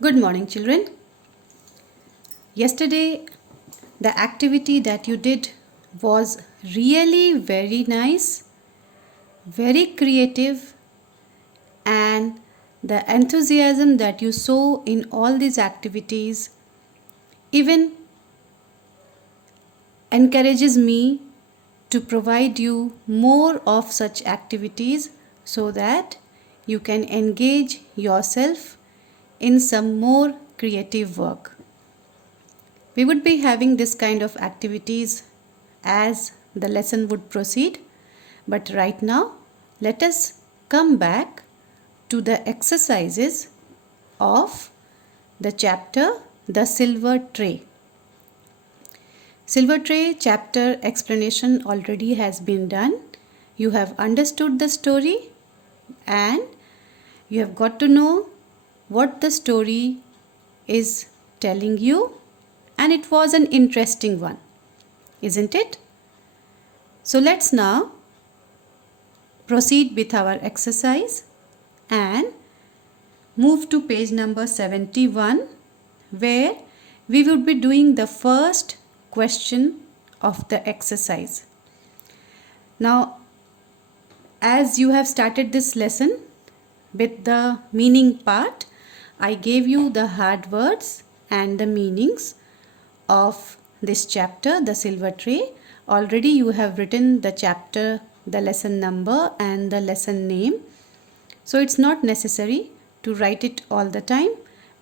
Good morning, children. Yesterday, the activity that you did was really very nice, very creative, and the enthusiasm that you saw in all these activities even encourages me to provide you more of such activities so that you can engage yourself in some more creative work. We would be having this kind of activities as the lesson would proceed, but right now let us come back to the exercises of the chapter The Silver Tray. Silver Tray chapter explanation already has been done. You have understood the story and you have got to know what the story is telling you, and it was an interesting one, isn't it? So let's now proceed with our exercise and move to page number 71, where we would be doing the first question of the exercise. Now, as you have started this lesson with the meaning part, I gave you the hard words and the meanings of this chapter, The Silver Tray. Already you have written the chapter, the lesson number and the lesson name. So it's not necessary to write it all the time,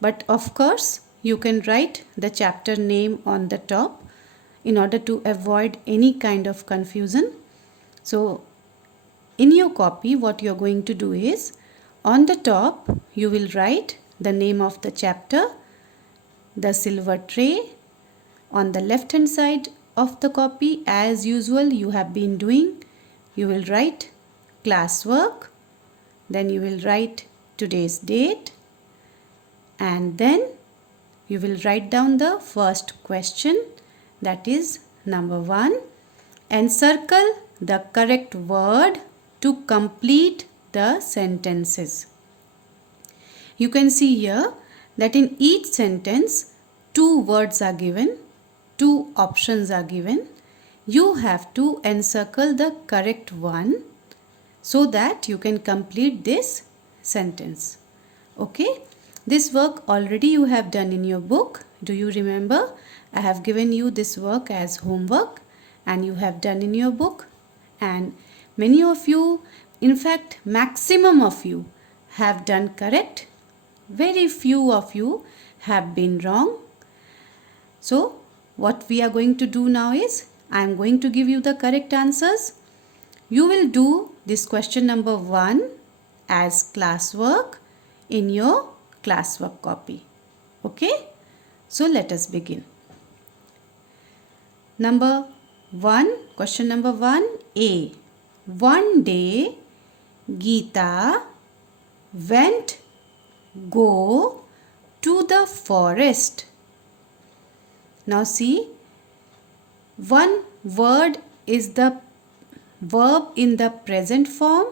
but of course you can write the chapter name on the top in order to avoid any kind of confusion. So in your copy, what you're going to do is, on the top you will write the name of the chapter, The Silver Tray. On the left hand side of the copy, as usual you have been doing, you will write classwork, then you will write today's date, and then you will write down the first question, that is number 1, and circle the correct word to complete the sentences. You can see here that in each sentence 2 words are given, 2 options are given. You have to encircle the correct one so that you can complete this sentence. Okay, this work already you have done in your book. Do you remember? I have given you this work as homework and you have done in your book, and many of you, in fact maximum of you, have done correct. Very few of you have been wrong. So what we are going to do now is, I am going to give you the correct answers. You will do this question number 1 as classwork in your classwork copy. Okay? So let us begin. Number 1, question number 1, A. One day Geeta go to the forest. Now see, one word is the verb in the present form,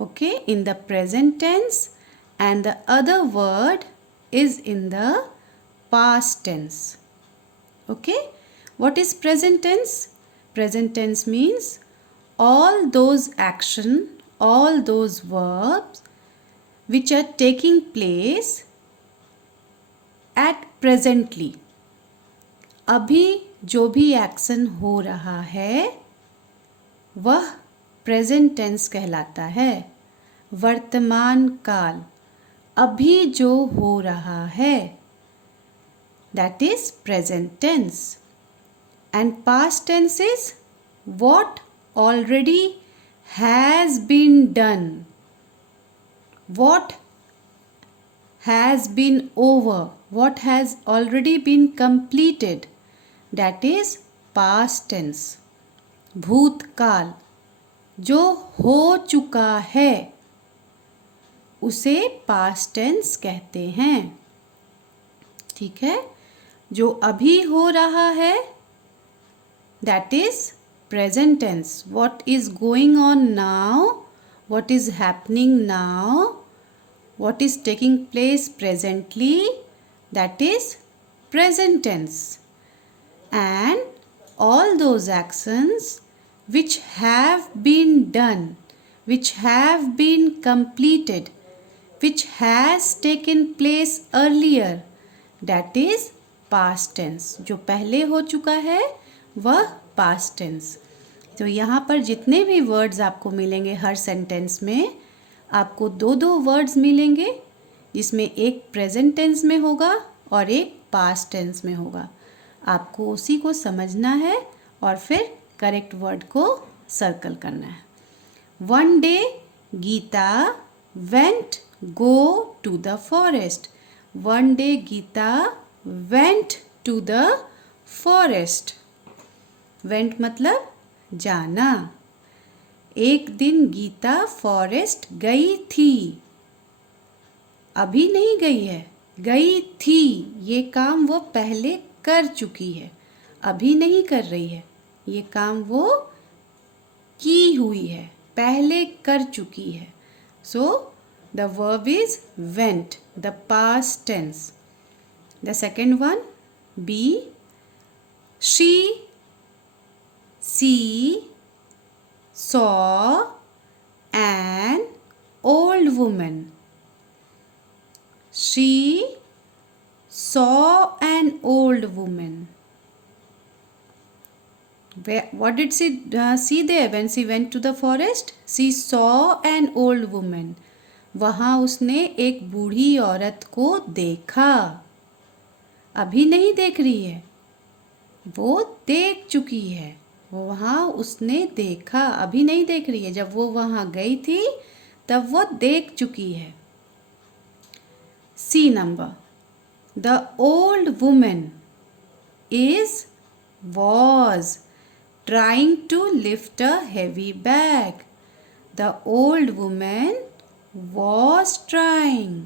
okay, in the present tense, and the other word is in the past tense. Okay, what is present tense? Present tense means all those action, all those verbs which are taking place at presently. अभी जो भी action हो रहा है वह present tense कहलाता है. वर्तमान काल, अभी जो हो रहा है, that is present tense. And past tense is what already has been done, what has been over, what has already been completed, that is past tense. भूतकाल, जो हो चुका है उसे past tense कहते हैं. ठीक है, जो अभी हो रहा है that is present tense. What is going on now, what is happening now, what is taking place presently, that is present tense. And all those actions which have been done, which have been completed, which has taken place earlier, that is past tense. जो पहले हो चुका है वह past tense. तो यहाँ पर जितने भी वर्ड्स आपको मिलेंगे हर सेंटेंस में, आपको दो दो वर्ड्स मिलेंगे जिसमें एक प्रेजेंट टेंस में होगा और एक पास्ट टेंस में होगा. आपको उसी को समझना है और फिर करेक्ट वर्ड को सर्कल करना है. One day Geeta went go to the forest. One day Geeta went to the forest. Went मतलब जाना. एक दिन गीता फॉरेस्ट गई थी. अभी नहीं गई है, गई थी. ये काम वो पहले कर चुकी है, अभी नहीं कर रही है. ये काम वो की हुई है, पहले कर चुकी है. So the verb is went, the past tense. The second one B. She saw an old woman. She saw an old woman. What did she see there when she went to the forest? She saw an old woman. वहाँ उसने एक बूढ़ी औरत को देखा. अभी नहीं देख रही है, वो देख चुकी है. वो वहाँ उसने देखा, अभी नहीं देख रही है. जब वो वहाँ गई थी तब वो देख चुकी है. C number. The old woman was trying to lift a heavy bag. The old woman was trying.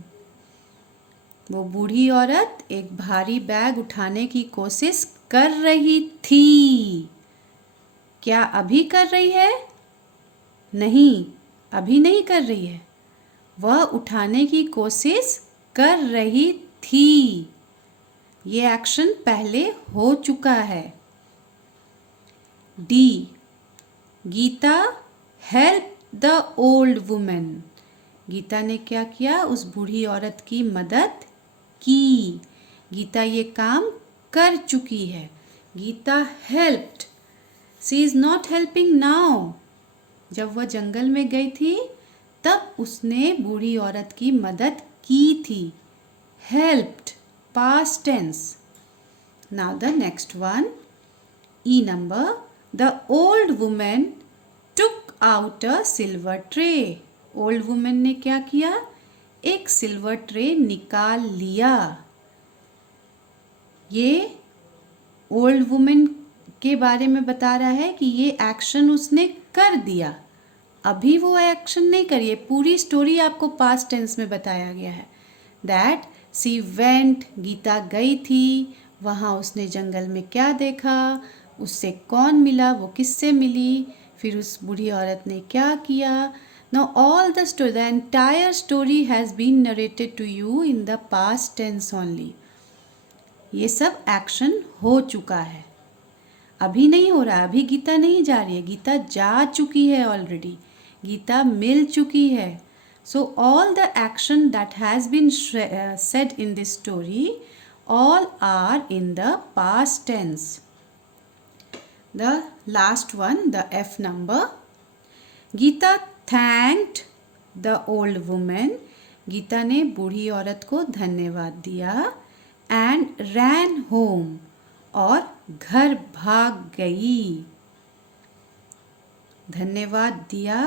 वो बूढ़ी औरत एक भारी बैग उठाने की कोशिश कर रही थी. क्या अभी कर रही है? नहीं, अभी नहीं कर रही है. वह उठाने की कोशिश कर रही थी. ये एक्शन पहले हो चुका है. D. Geeta help the old woman. Geeta ने क्या किया? उस बूढ़ी औरत की मदद की. गीता ये काम कर चुकी है. Geeta helped. She is not helping now. जब वह जंगल में गई थी तब उसने बूढ़ी औरत की मदद की थी. Helped, past tense. Now the next one, E number. The old woman took out a silver tray. Old woman ने क्या किया? एक सिल्वर ट्रे निकाल लिया. ये ओल्ड वुमन के बारे में बता रहा है कि ये एक्शन उसने कर दिया, अभी वो एक्शन नहीं करी है. पूरी स्टोरी आपको पास्ट टेंस में बताया गया है. दैट सी वेंट, गीता गई थी. वहाँ उसने जंगल में क्या देखा, उससे कौन मिला, वो किससे मिली, फिर उस बूढ़ी औरत ने क्या किया. Now all the story, the entire story has been narrated to you in the past tense only. ये सब एक्शन हो चुका है, अभी नहीं हो रहा. अभी गीता नहीं जा रही है, गीता जा चुकी है ऑलरेडी. गीता मिल चुकी है. So all the action that has been said in this story, all are in the past tense. The last one, the F number. Geeta thanked the old woman. Gita ने बूढ़ी औरत को धन्यवाद दिया. And ran home. और घर भाग गई. धन्यवाद दिया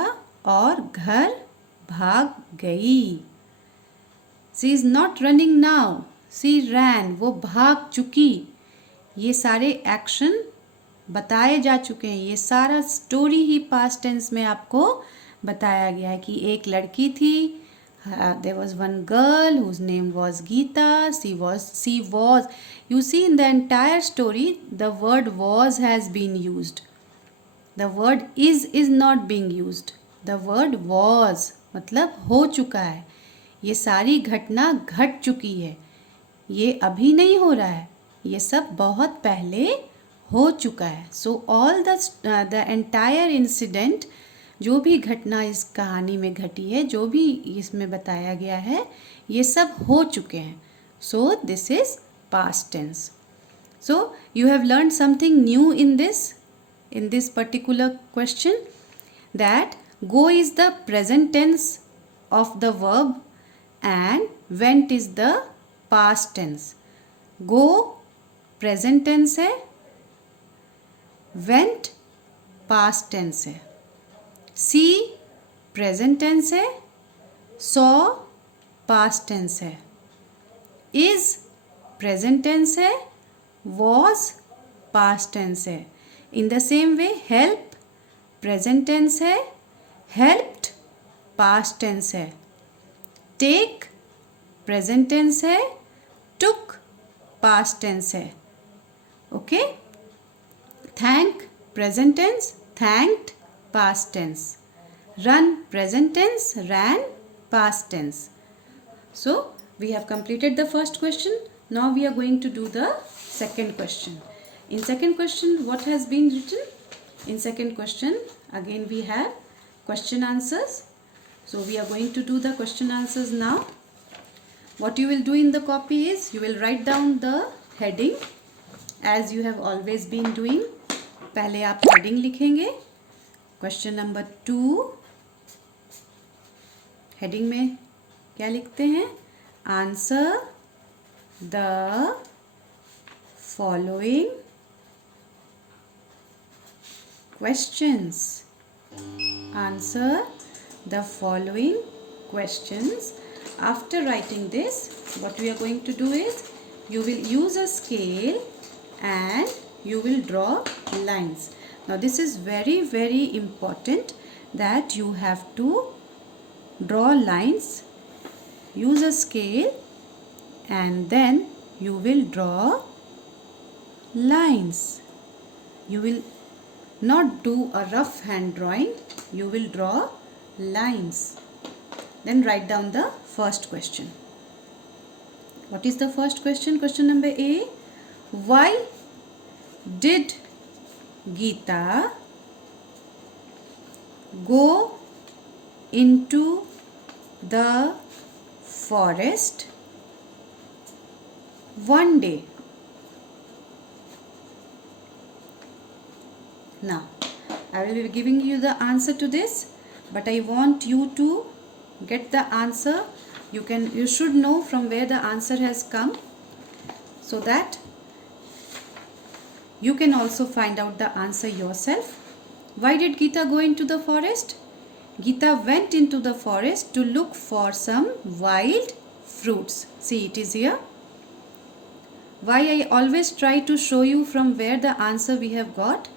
और घर भाग गई. She is not running now. She ran. वो भाग चुकी. ये सारे एक्शन बताए जा चुके हैं. ये सारा स्टोरी ही पास्ट टेंस में आपको बताया गया है कि एक लड़की थी. There was one girl whose name was Geeta. She was. You see, in the entire story, the word was has been used. The word is not being used. The word was मतलब हो चुका है. ये सारी घटना घट चुकी है, ये अभी नहीं हो रहा है, ये सब बहुत पहले हो चुका है. So all the entire incident, जो भी घटना इस कहानी में घटी है, जो भी इसमें बताया गया है, ये सब हो चुके हैं. So this is past tense. So you have learned something new in this particular question, that go is the present tense of the verb and went is the past tense. Go present tense है, went past tense है. See present tense है, saw past tense है. Is present tense है, was past tense है. In the same way help present tense है, helped past tense है. Take present tense है, took past tense है. Okay? Thank present tense, thanked past tense. Run present tense, ran past tense. So we have completed the first question. Now we are going to do the second question. In second question, what has been written? In second question, again we have question answers. So we are going to do the question answers now. What you will do in the copy is, you will write down the heading as you have always been doing. पहले आप heading लिखेंगे. Question number 2, heading में क्या लिखते हैं? Answer the following questions. Answer the following questions. After writing this, what we are going to do is, you will use a scale and you will draw lines. Now this is very, very important that you have to draw lines, use a scale, and then you will draw lines. You will not do a rough hand drawing, you will draw lines. Then write down the first question. What is the first question? Question number A. Why did Geeta go into the forest one day? Now, I will be giving you the answer to this, but I want you to get the answer. You should know from where the answer has come, so that you can also find out the answer yourself. Why did Geeta go into the forest? Geeta went into the forest to look for some wild fruits. See, it is here. Why I always try to show you from where the answer we have got,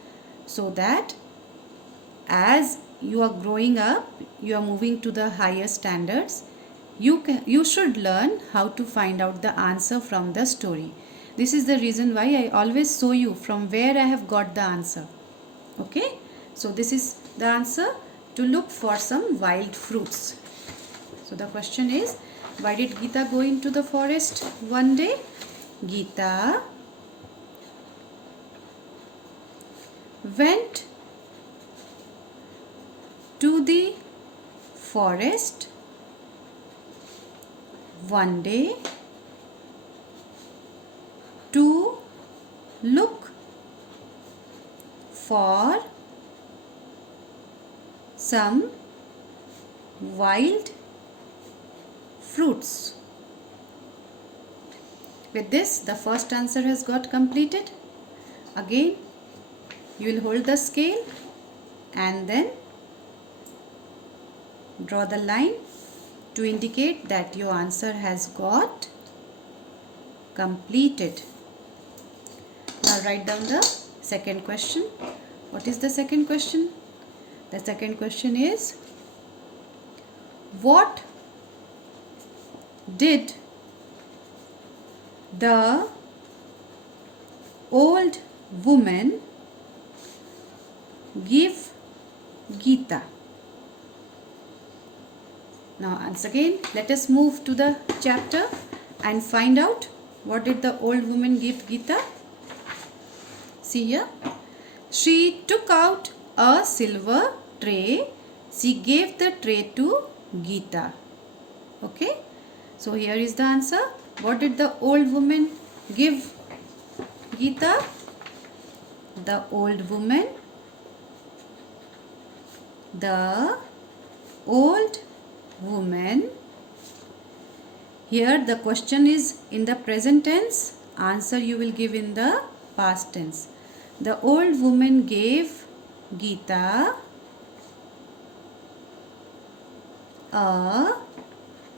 so that as you are growing up, you are moving to the higher standards, you should learn how to find out the answer from the story. This is the reason why I always show you from where I have got the answer. Okay, so this is the answer, to look for some wild fruits. So the question is, why did Geeta go into the forest one day? Geeta went to the forest one day to look for some wild fruits. With this, the first answer has got completed. Again, you will hold the scale and then draw the line to indicate that your answer has got completed. Now write down the second question. What is the second question? The second question is, what did the old woman give Geeta? Now once again, let us move to the chapter and find out what did the old woman give Gita. See here. She took out a silver tray. She gave the tray to Gita. Okay. So here is the answer. What did the old woman give Gita? The old woman. The old woman. Here the question is in the present tense. Answer you will give in the past tense. The old woman gave Gita a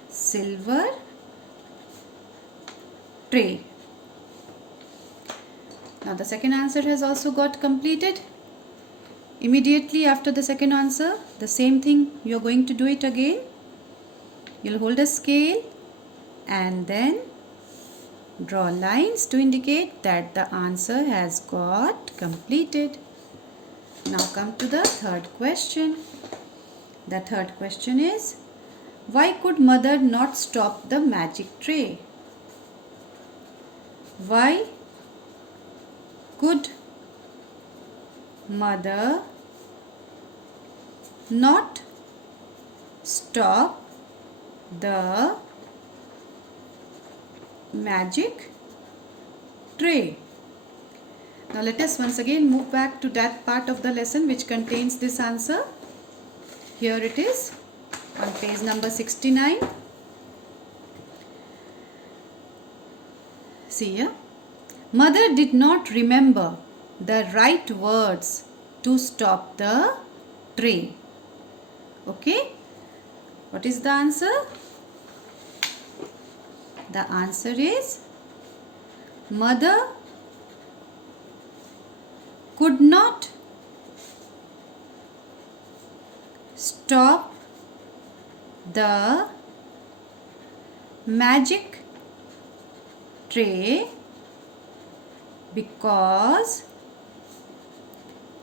silver tray. Now the second answer has also got completed. Immediately after the second answer, the same thing you are going to do it again. You'll hold a scale and then draw lines to indicate that the answer has got completed. Now come to the third question. The third question is, why could mother not stop the magic tray? Why could mother not stop the magic tray? Now let us once again move back to that part of the lesson which contains this answer. Here it is on page number 69. See here. Mother did not remember the right words to stop the tray. Okay. What is the answer? The answer is mother could not stop the magic tray because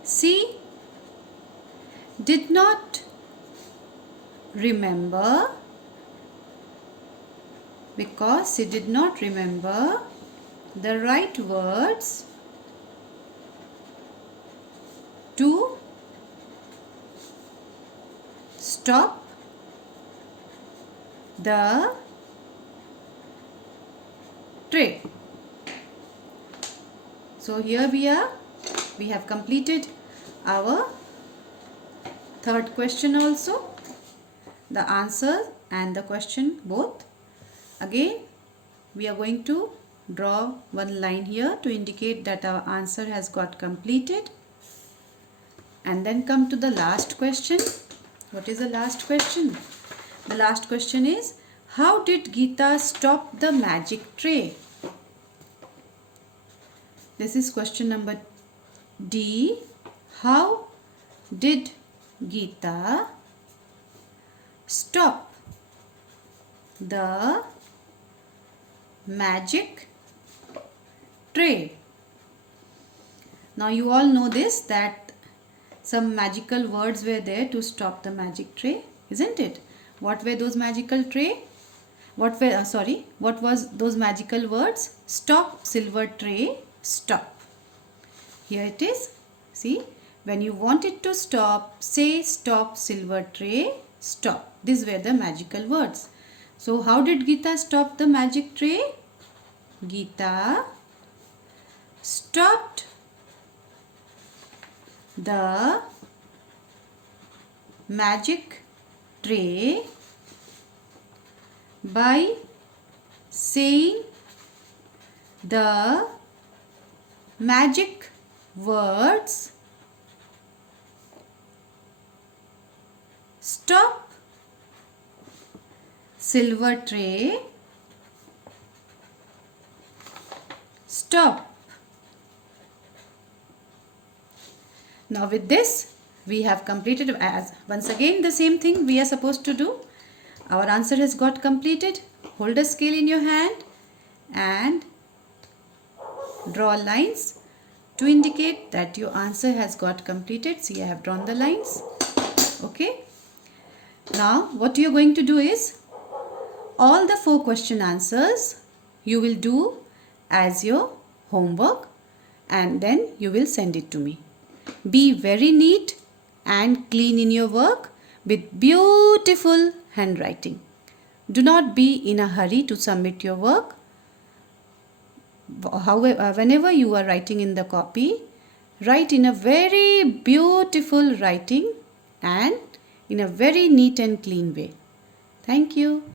she did not remember the right words to stop the tray. So here we have completed our third question also. The answer and the question both. Again, we are going to draw one line here to indicate that our answer has got completed. And then come to the last question. What is the last question? The last question is, how did Gita stop the magic tray? This is question number D. How did Gita stop the magic tray? Now you all know this, that some magical words were there to stop the magic tray, isn't it? What were those magical tray? What was those magical words? Stop silver tray, stop. Here it is. See, when you want it to stop, say stop silver tray, stop. These were the magical words. So how did Gita stop the magic tray? Gita stopped the magic tray by saying the magic words stop silver tray, stop. Now with this we have completed, as once again the same thing we are supposed to do. Our answer has got completed. Hold a scale in your hand and draw lines to indicate that your answer has got completed. See, I have drawn the lines. Okay. Now what you are going to do is all the 4 question answers you will do as your homework and then you will send it to me. Be very neat and clean in your work with beautiful handwriting. Do not be in a hurry to submit your work. However, whenever you are writing in the copy, write in a very beautiful writing and in a very neat and clean way. Thank you.